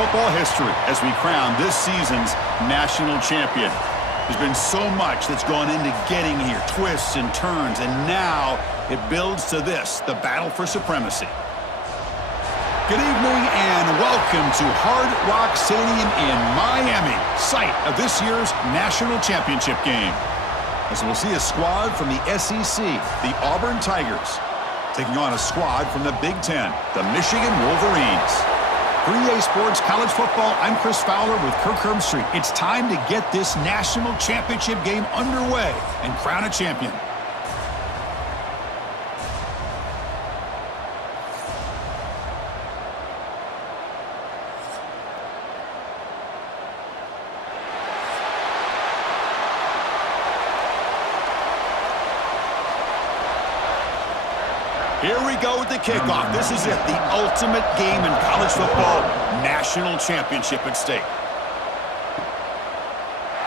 football history as we crown this season's national champion. There's been so much that's gone into getting here, twists and turns, and now it builds to this, the battle for supremacy. Good evening and welcome to Hard Rock Stadium in Miami, site of this year's national championship game. As we'll see a squad from the SEC, the Auburn Tigers, taking on a squad from the Big Ten, the Michigan Wolverines. For EA Sports College Football, I'm Chris Fowler with Kirk Herbstreit. It's time to get this national championship game underway and crown a champion. Here we go with the kickoff. This is it, the ultimate game in college football, national championship at stake.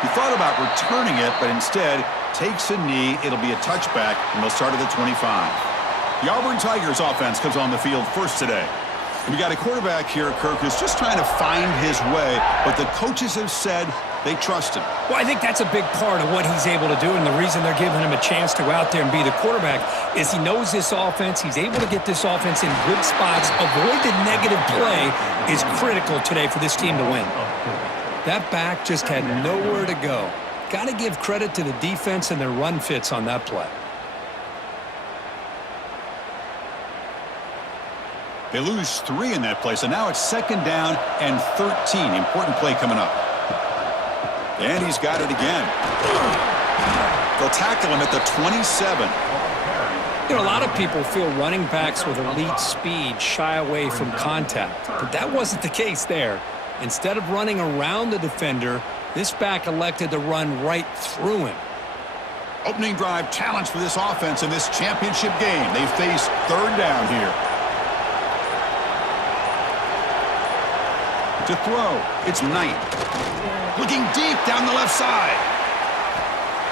He thought about returning it, but instead takes a knee. It'll be a touchback, and they'll start at the 25. The Auburn Tigers offense comes on the field first today. And we got a quarterback here, Kirk, who's just trying to find his way, but the coaches have said they trust him. Well, I think that's a big part of what he's able to do, and the reason they're giving him a chance to go out there and be the quarterback is he knows this offense. He's able to get this offense in good spots. Avoid the negative play is critical today for this team to win. That back just had nowhere to go. Got to give credit to the defense and their run fits on that play. They lose 3 in that play, so now it's 2nd down and 13. Important play coming up. And he's got it again. They'll tackle him at the 27. You know, a lot of people feel running backs with elite speed shy away from contact, but that wasn't the case there. Instead of running around the defender, this back elected to run right through him. Opening drive challenge for this offense in this championship game. They face 3rd down here. To throw, it's Knight. Looking deep down the left side.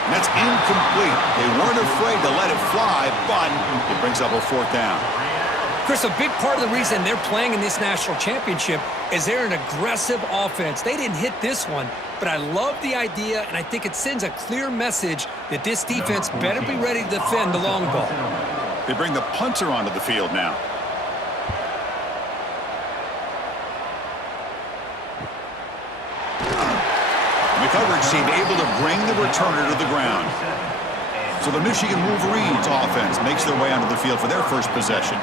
And that's incomplete. They weren't afraid to let it fly, but it brings up a 4th down. Chris, a big part of the reason they're playing in this national championship is they're an aggressive offense. They didn't hit this one, but I love the idea, and I think it sends a clear message that this defense better be ready to defend the long ball. They bring the punter onto the field now. Coverage team able to bring the returner to the ground. So the Michigan Wolverines offense makes their way onto the field for their first possession.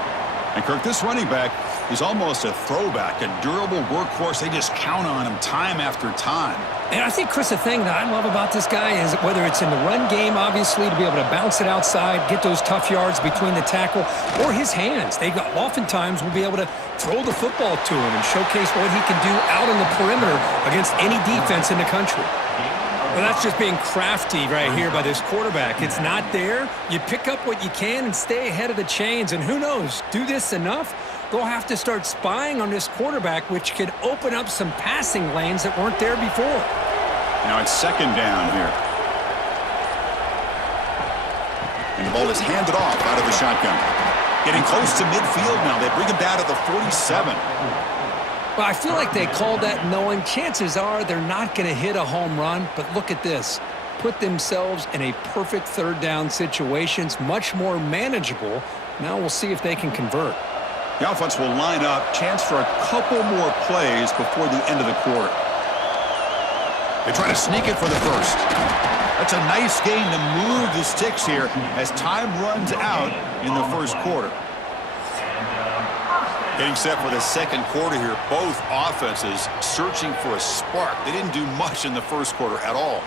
And Kirk, this running back is almost a throwback, a durable workhorse. They just count on him time after time. And I think, Chris, the thing that I love about this guy is whether it's in the run game, obviously, to be able to bounce it outside, get those tough yards between the tackle, or his hands. They oftentimes will be able to throw the football to him and showcase what he can do out on the perimeter against any defense in the country. Well, that's just being crafty right here by this quarterback. It's not there. You pick up what you can and stay ahead of the chains. And who knows, do this enough, they'll have to start spying on this quarterback, which could open up some passing lanes that weren't there before. Now it's 2nd down here. And the ball is handed off out of the shotgun. Getting close to midfield now. They bring him down to the 47. Well, I feel like they called that knowing chances are they're not going to hit a home run, but look at this. Put themselves in a perfect 3rd down situation. It's much more manageable. Now we'll see if they can convert. The offense will line up. Chance for a couple more plays before the end of the quarter. They try to sneak it for the first. That's a nice gain to move the sticks here as time runs out in the first quarter. Getting set for the 2nd quarter here. Both offenses searching for a spark. They didn't do much in the first quarter at all.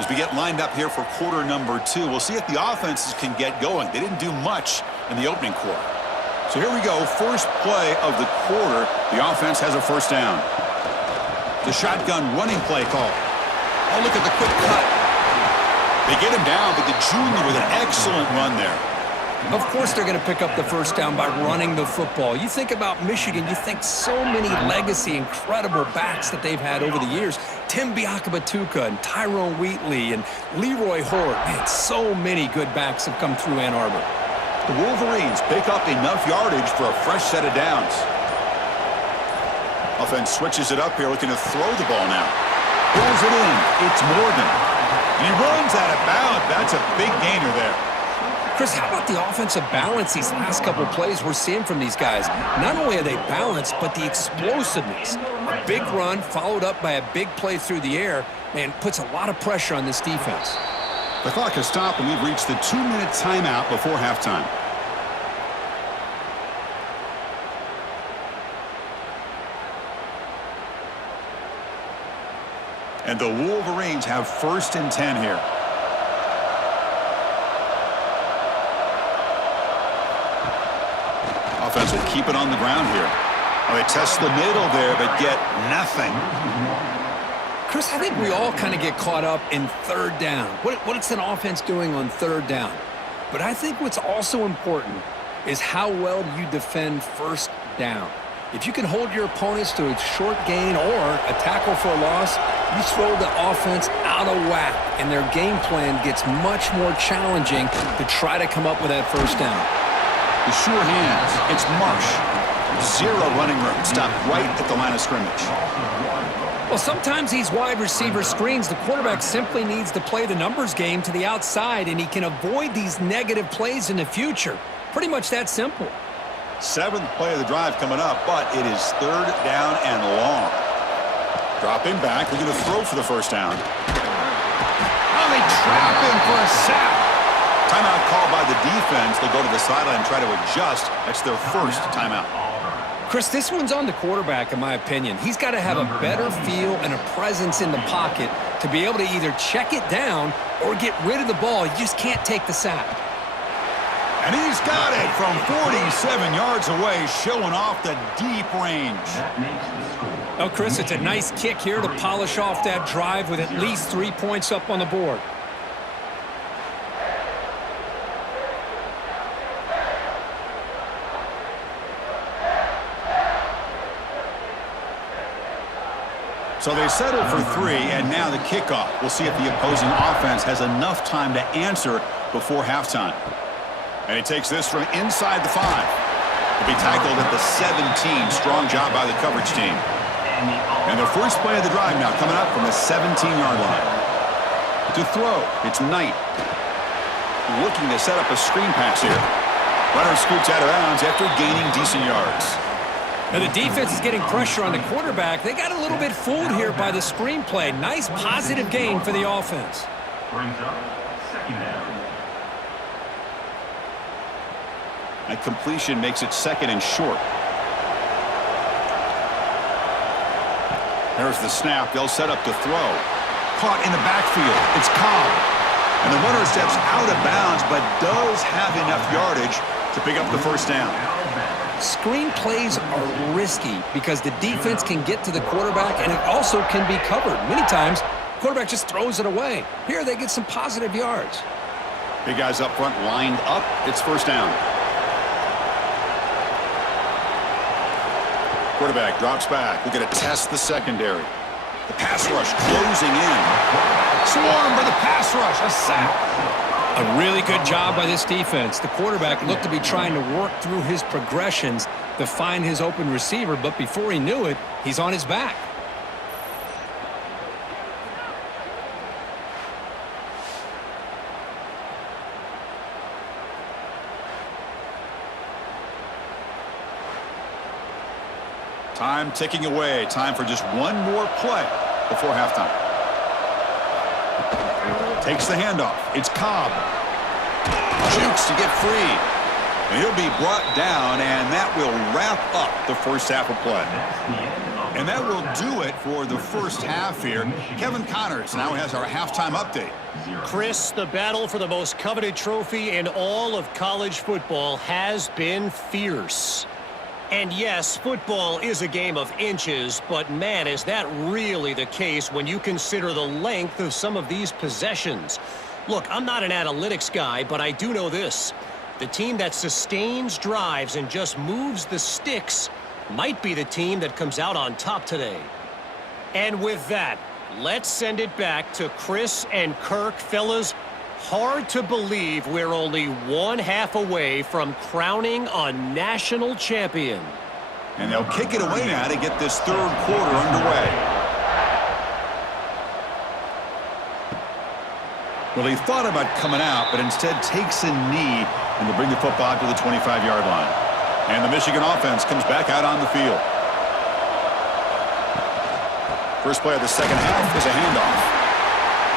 As we get lined up here for quarter number 2, we'll see if the offenses can get going. They didn't do much in the opening quarter. So here we go, first play of the quarter. The offense has a 1st down. The shotgun running play call. Oh, look at the quick cut. They get him down, but the junior with an excellent run there. Of course they're going to pick up the first down by running the football. You think about Michigan, you think so many legacy, incredible backs that they've had over the years. Tim Biakabatuka and Tyrone Wheatley and Leroy Horde. Man, so many good backs have come through Ann Arbor. The Wolverines pick up enough yardage for a fresh set of downs. Offense switches it up here, looking to throw the ball now. Pulls it in. It's Morgan. And he runs out of bounds. That's a big gainer there. Chris, how about the offensive balance these last couple of plays we're seeing from these guys? Not only are they balanced, but the explosiveness. A big run followed up by a big play through the air, man, puts a lot of pressure on this defense. The clock has stopped, and we've reached the 2-minute timeout before halftime. And the Wolverines have 1st and 10 here. Offense will keep it on the ground here. Oh, they test the middle there, but get nothing. Chris, I think we all kind of get caught up in 3rd down. What's an offense doing on 3rd down? But I think what's also important is how well do you defend 1st down. If you can hold your opponents to a short gain or a tackle for a loss, you throw the offense out of whack, and their game plan gets much more challenging to try to come up with that 1st down. The sure hands. It's Marsh. 0 running room. Stopped right at the line of scrimmage. Well, sometimes these wide receiver screens, the quarterback simply needs to play the numbers game to the outside, and he can avoid these negative plays in the future. Pretty much that simple. 7th play of the drive coming up, but it is 3rd down and long. Dropping back. We're going to throw for the 1st down. Oh, they trap him for a sack. Timeout called by the defense. They'll go to the sideline and try to adjust. That's their 1st timeout. Chris, this one's on the quarterback, in my opinion. He's got to have a better feel and a presence in the pocket to be able to either check it down or get rid of the ball. You just can't take the sack. And he's got it from 47 yards away, showing off the deep range. Oh, Chris, it's a nice kick here to polish off that drive with at least 3 points up on the board. So they settled for 3, and now the kickoff. We'll see if the opposing offense has enough time to answer before halftime. And he takes this from inside the 5. He'll be tackled at the 17. Strong job by the coverage team. And the first play of the drive now coming up from the 17-yard line. To throw, it's Knight. Looking to set up a screen pass here. Runner scoots out of bounds after gaining decent yards. Now the defense is getting pressure on the quarterback. They got a little bit fooled here by the screenplay. Nice positive gain for the offense. Brings up 2nd down. That completion makes it 2nd and short. There's the snap. They'll set up to throw. Caught in the backfield. It's Cobb. And the runner steps out of bounds, but does have enough yardage to pick up the 1st down. Screen plays are risky because the defense can get to the quarterback, and it also can be covered. Many times, the quarterback just throws it away. Here, they get some positive yards. Big guys up front lined up. It's 1st down. Quarterback drops back. We're going to test the secondary. The pass rush closing in. Swarm for the pass rush. A sack. A really good job by this defense. The quarterback looked to be trying to work through his progressions to find his open receiver, but before he knew it, he's on his back. Time ticking away. Time for just one more play before halftime. Takes the handoff. It's Cobb. Jukes to get free. And he'll be brought down, and that will wrap up the first half of play. And that will do it for the first half here. Kevin Connors now has our halftime update. Chris, the battle for the most coveted trophy in all of college football has been fierce. And yes, football is a game of inches, but man, is that really the case when you consider the length of some of these possessions. Look, I'm not an analytics guy, but I do know this. The team that sustains drives and just moves the sticks might be the team that comes out on top today. And with that, let's send it back to Chris and Kirk. Fellas, hard to believe we're only one half away from crowning a national champion. And they'll kick it away now to get this third quarter underway. Well, he thought about coming out, but instead takes a knee and will bring the football to the 25-yard line. And the Michigan offense comes back out on the field. First play of the second half is a handoff.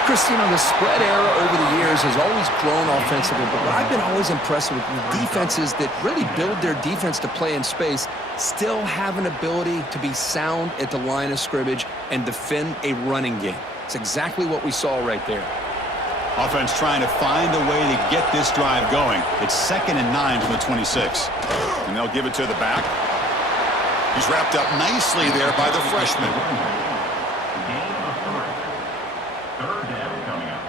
Chris, you know, the spread era over the years has always grown offensively, but what I've been always impressed with defenses that really build their defense to play in space still have an ability to be sound at the line of scrimmage and defend a running game. It's exactly what we saw right there. Offense trying to find a way to get this drive going. It's 2nd and 9 from the 26. And they'll give it to the back. He's wrapped up nicely there by the freshman. Gain of 3. Third down coming up.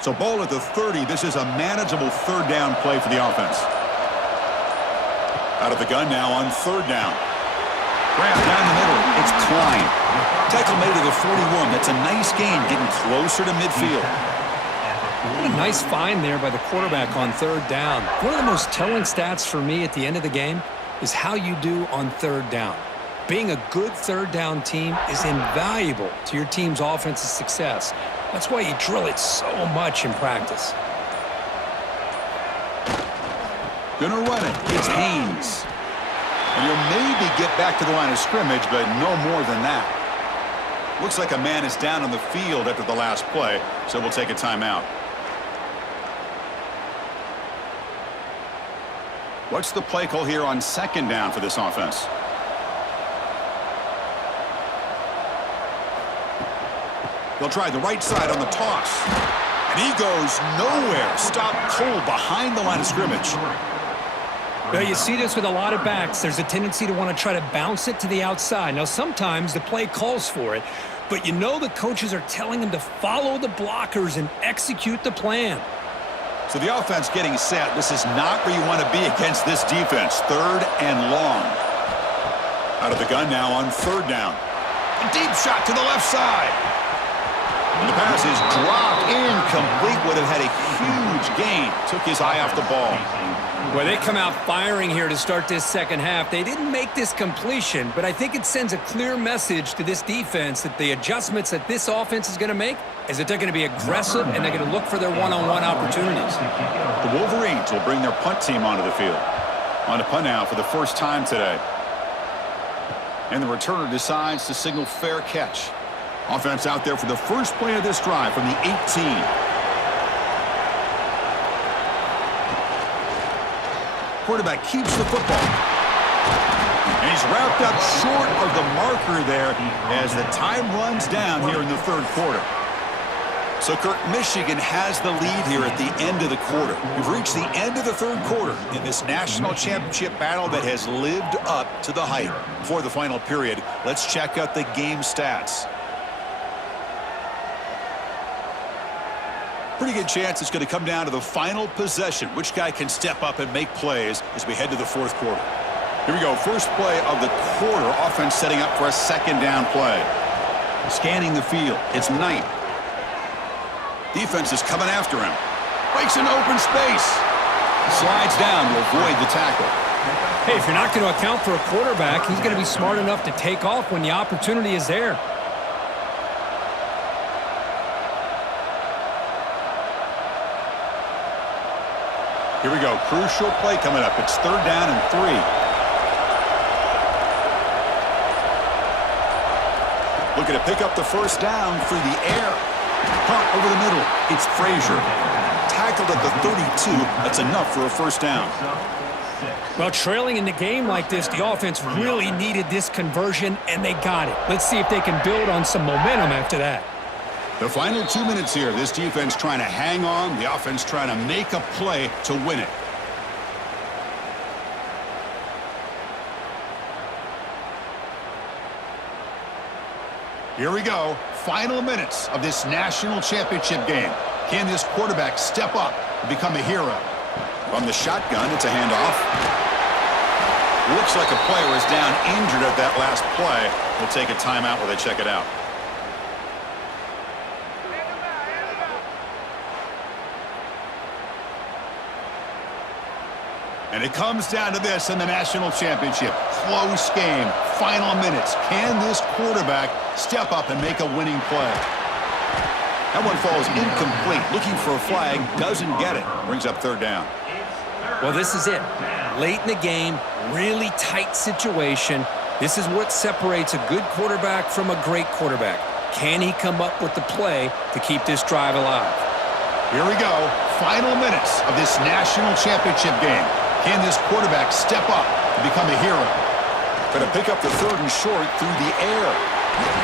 So ball at the 30. This is a manageable third down play for the offense. Out of the gun now on third down. Grab down the middle. It's Klein. Tackle made to the 41. That's a nice gain, getting closer to midfield. What a nice find there by the quarterback on third down. One of the most telling stats for me at the end of the game is how you do on third down. Being a good third down team is invaluable to your team's offensive success. That's why you drill it so much in practice. Gonna run it. It's Haynes. And he'll maybe get back to the line of scrimmage, but no more than that. Looks like a man is down on the field after the last play, so we'll take a timeout. What's the play call here on second down for this offense? They'll try the right side on the toss. And he goes nowhere. Stop cold behind the line of scrimmage. Well, you see this with a lot of backs. There's a tendency to want to try to bounce it to the outside. Now, sometimes the play calls for it, but you know the coaches are telling them to follow the blockers and execute the plan. So the offense getting set. This is not where you want to be against this defense. Third and long. Out of the gun now on third down. A deep shot to the left side. And the pass is dropped incomplete. Would have had a huge gain. Took his eye off the ball. Well, they come out firing here to start this second half. They didn't make this completion, but I think it sends a clear message to this defense that the adjustments that this offense is going to make is that they're going to be aggressive and they're going to look for their one-on-one opportunities. The Wolverines will bring their punt team onto the field. On to punt now for the first time today. And the returner decides to signal fair catch. Offense out there for the first play of this drive from the 18. Quarterback keeps the football. And he's wrapped up short of the marker there as the time runs down here in the third quarter. So, Kirk, Michigan has the lead here at the end of the quarter. We've reached the end of the third quarter in this national championship battle that has lived up to the hype. Before the final period, let's check out the game stats. Pretty good chance it's going to come down to the final possession. Which guy can step up and make plays as we head to the fourth quarter. Here we go. First play of the quarter. Offense setting up for a second down play. Scanning the field. It's Knight. Defense is coming after him. Breaks into open space. Slides down to avoid the tackle. Hey, if you're not going to account for a quarterback, he's going to be smart enough to take off when the opportunity is there. Here we go. Crucial play coming up. It's third down and 3. Looking to pick up the first down through the air. Punt over the middle. It's Frazier. Tackled at the 32. That's enough for a first down. Well, trailing in the game like this, the offense really needed this conversion, and they got it. Let's see if they can build on some momentum after that. The final 2 minutes here. This defense trying to hang on. The offense trying to make a play to win it. Here we go. Final minutes of this national championship game. Can this quarterback step up and become a hero? From the shotgun, it's a handoff. Looks like a player is down injured at that last play. We'll take a timeout while they check it out. And it comes down to this in the national championship. Close game. Final minutes. Can this quarterback step up and make a winning play? That one falls incomplete. Looking for a flag. Doesn't get it. Brings up third down. Well, this is it. Late in the game, really tight situation. This is what separates a good quarterback from a great quarterback. Can he come up with the play to keep this drive alive? Here we go. Final minutes of this national championship game. Can this quarterback step up and become a hero? Going to pick up the third and short through the air.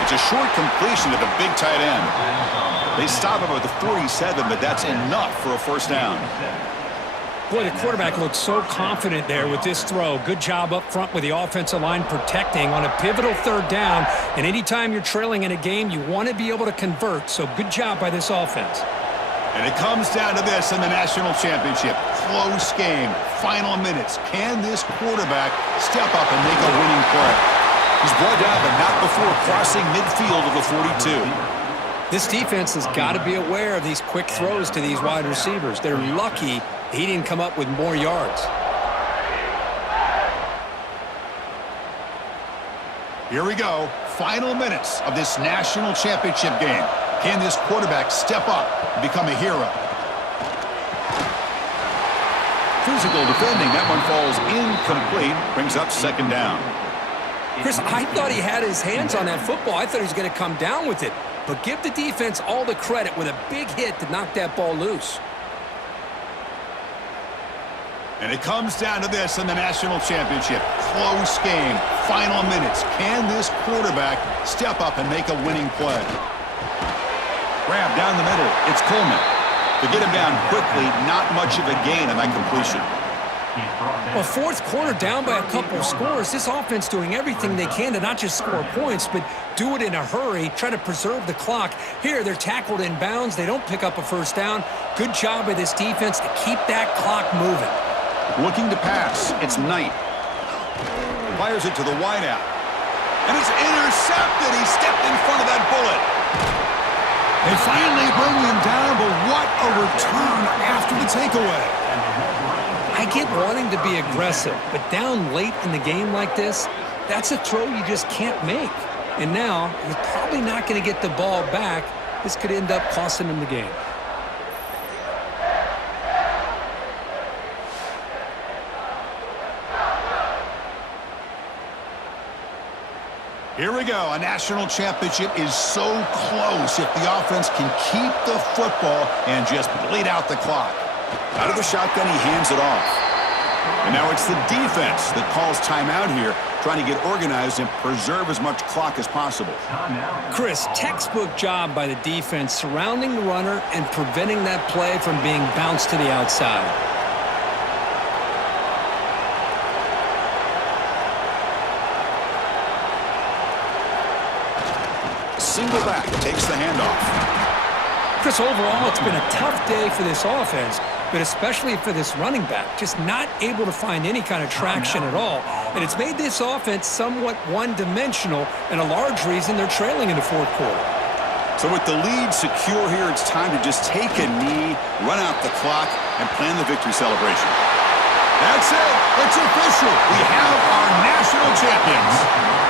It's a short completion to the big tight end. They stop him at the 47, but that's enough for a first down. Boy, the quarterback looks so confident there with this throw. Good job up front with the offensive line protecting on a pivotal third down. And anytime you're trailing in a game, you want to be able to convert. So good job by this offense. And it comes down to this in the national championship. Close game. Final minutes. Can this quarterback step up and make a winning play? He's brought down, but not before crossing midfield of the 42. This defense has got to be aware of these quick throws to these wide receivers. They're lucky he didn't come up with more yards. Here we go. Final minutes of this national championship game. Can this quarterback step up and become a hero? Physical defending. That one falls incomplete. Brings up second down. Chris, I thought he had his hands on that football. I thought he was going to come down with it. But give the defense all the credit with a big hit to knock that ball loose. And it comes down to this in the national championship. Close game. Final minutes. Can this quarterback step up and make a winning play? Grab down the middle. It's Coleman. To get him down quickly, not much of a gain on that completion. Well, fourth quarter down by a couple of scores. This offense doing everything they can to not just score points, but do it in a hurry, try to preserve the clock. Here, they're tackled in bounds. They don't pick up a first down. Good job by this defense to keep that clock moving. Looking to pass. It's Knight. Fires it to the wideout. And it's intercepted. He stepped in front of that bullet. They finally bring him down, but what a return after the takeaway. I get wanting to be aggressive, but down late in the game like this, that's a throw you just can't make. And now, he's probably not going to get the ball back. This could end up costing him the game. Here we go. A national championship is so close if the offense can keep the football and just bleed out the clock. Out of the shotgun, he hands it off. And now it's the defense that calls timeout here, trying to get organized and preserve as much clock as possible. Chris, textbook job by the defense surrounding the runner and preventing that play from being bounced to the outside. Single back takes the handoff. Chris, overall, it's been a tough day for this offense, but especially for this running back, just not able to find any kind of traction at all. And it's made this offense somewhat one-dimensional, and a large reason they're trailing in the fourth quarter. So with the lead secure here, it's time to just take a knee, run out the clock, and plan the victory celebration. That's it. It's official. We have our national champions.